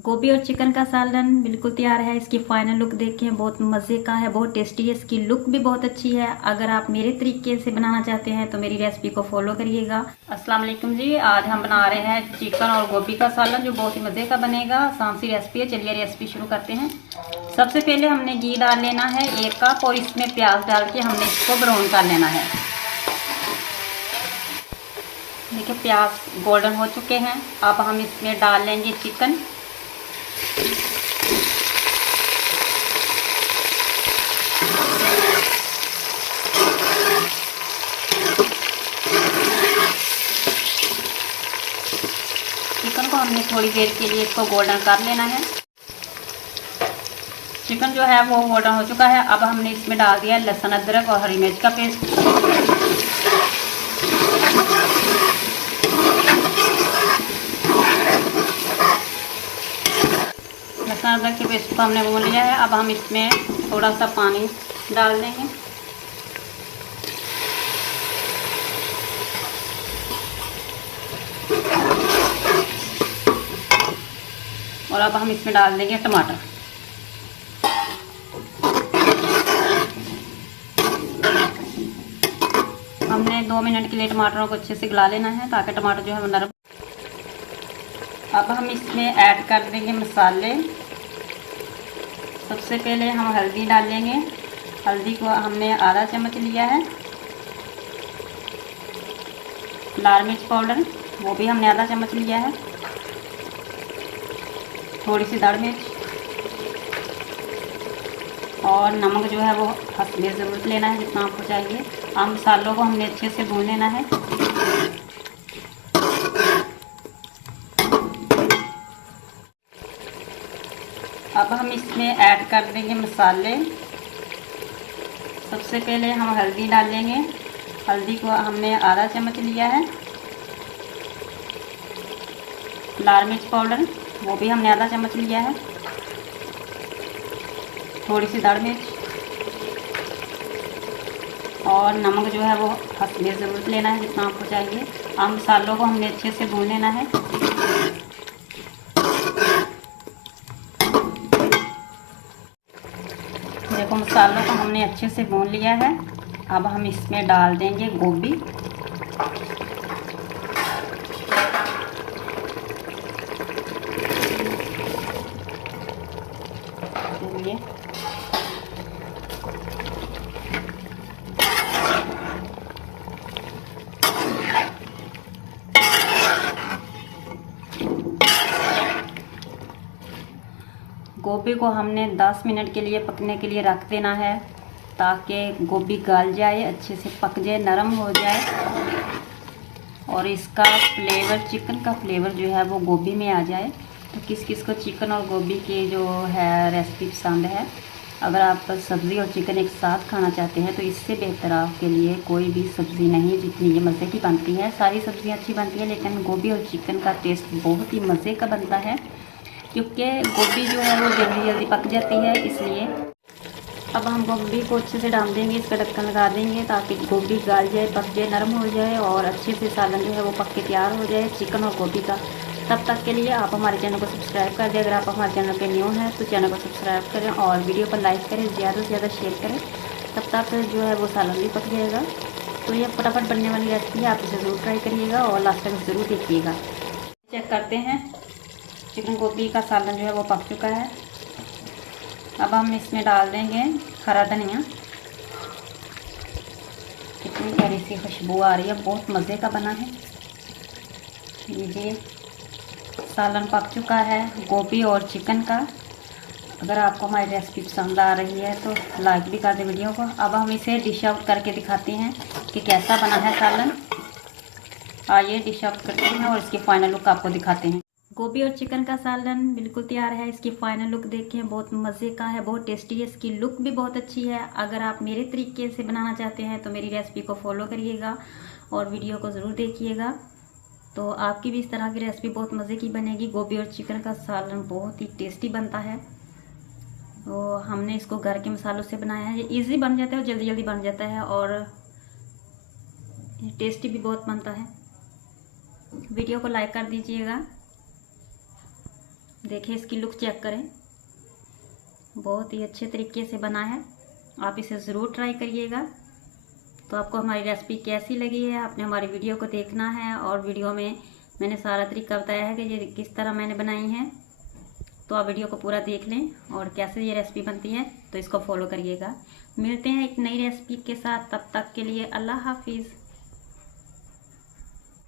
गोभी और चिकन का सालन बिल्कुल तैयार है। इसकी फाइनल लुक देखें, बहुत मज़े का है, बहुत टेस्टी है। इसकी लुक भी बहुत अच्छी है। अगर आप मेरे तरीके से बनाना चाहते हैं तो मेरी रेसिपी को फॉलो करिएगा। अस्सलाम वालेकुम जी, आज हम बना रहे हैं चिकन और गोभी का सालन, जो बहुत ही मज़े का बनेगा। आसान सी रेसिपी है। चलिए रेसिपी शुरू करते हैं। सबसे पहले हमने घी डाल लेना है 1 कप, और इसमें प्याज डाल के हमने इसको ब्राउन कर लेना है। देखिए प्याज गोल्डन हो चुके हैं। अब हम इसमें डाल लेंगे चिकन। चिकन को हमने थोड़ी देर के लिए इसको गोल्डन कर लेना है। चिकन जो है वो गोल्डन हो चुका है। अब हमने इसमें डाल दिया लहसुन, अदरक और हरी मिर्च का पेस्ट। लहसुन अदरक के पेस्ट को हमने भून लिया है। अब हम इसमें थोड़ा सा पानी डाल देंगे। और अब हम इसमें डाल देंगे टमाटर। हमने 2 मिनट के लिए टमाटरों को अच्छे से गला लेना है ताकि टमाटर जो है वो नरम। अब हम इसमें ऐड कर देंगे मसाले। सबसे पहले हम हल्दी डाल लेंगे। हल्दी को हमने आधा चम्मच लिया है। लाल मिर्च पाउडर वो भी हमने आधा चम्मच लिया है। थोड़ी सी दाढ़ मिर्च और नमक जो है वो हस्बे ज़रूरत लेना है, जितना आपको चाहिए। अब मसालों को हमने अच्छे से भून लेना है। अब हम इसमें ऐड कर देंगे मसाले। सबसे पहले हम हल्दी डाल लेंगे। हल्दी को हमने आधा चम्मच लिया है। लाल मिर्च पाउडर वो भी हमने आधा चम्मच लिया है। थोड़ी सी दाढ़ मिर्च और नमक जो है वो हस्बे ज़रूरत लेना है, जितना आपको चाहिए। अब मसालों को हमने अच्छे से भून लेना है। देखो मसालों को हमने अच्छे से भून लिया है। अब हम इसमें डाल देंगे गोभी। चलिए गोभी को हमने 10 मिनट के लिए पकने के लिए रख देना है, ताकि गोभी गल जाए, अच्छे से पक जाए, नरम हो जाए और इसका फ्लेवर, चिकन का फ्लेवर जो है वो गोभी में आ जाए। तो किस किस को चिकन और गोभी की जो है रेसिपी पसंद है। अगर आप सब्ज़ी और चिकन एक साथ खाना चाहते हैं तो इससे बेहतर आपके लिए कोई भी सब्ज़ी नहीं, जितनी ये मज़े की बनती है। सारी सब्ज़ियाँ अच्छी बनती हैं, लेकिन गोभी और चिकन का टेस्ट बहुत ही मज़े का बनता है, क्योंकि गोभी जो है वो जल्दी जल्दी पक जाती है, इसलिए। अब हम गोभी को अच्छे से डाल देंगे, इसका ढक्कन लगा देंगे ताकि गोभी गल जाए, पक जाए, नरम हो जाए और अच्छे से सालन जो है वो पक के तैयार हो जाए चिकन और गोभी का। तब तक के लिए आप हमारे चैनल को सब्सक्राइब कर दें। अगर आप हमारे चैनल पे न्यू हैं तो चैनल को सब्सक्राइब करें और वीडियो को लाइक करें, ज़्यादा से ज़्यादा शेयर करें। तब तक जो है वो सालन भी पक जाएगा। तो ये फटाफट बनने वाली रेसिपी है, आप इसे ज़रूर ट्राई करिएगा और लास्ट तक ज़रूर देखिएगा। चेक करते हैं, चिकन गोभी का सालन जो है वो पक चुका है। अब हम इसमें डाल देंगे हरा धनिया। कितनी प्यारी सी खुशबू आ रही है, बहुत मज़े का बना है। लीजिए सालन पक चुका है गोभी और चिकन का। अगर आपको हमारी रेसिपी पसंद आ रही है तो लाइक भी कर दें वीडियो को। अब हम इसे डिश आउट करके दिखाते हैं कि कैसा बना है सालन। आइए डिश आउट करते हैं और इसकी फाइनल लुक आपको दिखाते हैं। गोभी और चिकन का सालन बिल्कुल तैयार है। इसकी फाइनल लुक देखें, बहुत मज़े का है, बहुत टेस्टी है। इसकी लुक भी बहुत अच्छी है। अगर आप मेरे तरीके से बनाना चाहते हैं तो मेरी रेसिपी को फॉलो करिएगा और वीडियो को ज़रूर देखिएगा। तो आपकी भी इस तरह की रेसिपी बहुत मज़े की बनेगी। गोभी और चिकन का सालन बहुत ही टेस्टी बनता है। तो हमने इसको घर के मसालों से बनाया है। ये ईजी बन जाता है और जल्दी जल्दी बन जाता है और टेस्टी भी बहुत बनता है। वीडियो को लाइक कर दीजिएगा। देखिए इसकी लुक चेक करें, बहुत ही अच्छे तरीके से बना है। आप इसे ज़रूर ट्राई करिएगा। तो आपको हमारी रेसिपी कैसी लगी है, आपने हमारी वीडियो को देखना है, और वीडियो में मैंने सारा तरीका बताया है कि ये किस तरह मैंने बनाई है। तो आप वीडियो को पूरा देख लें और कैसे ये रेसिपी बनती है तो इसको फॉलो करिएगा। मिलते हैं एक नई रेसिपी के साथ, तब तक के लिए अल्लाह हाफिज़।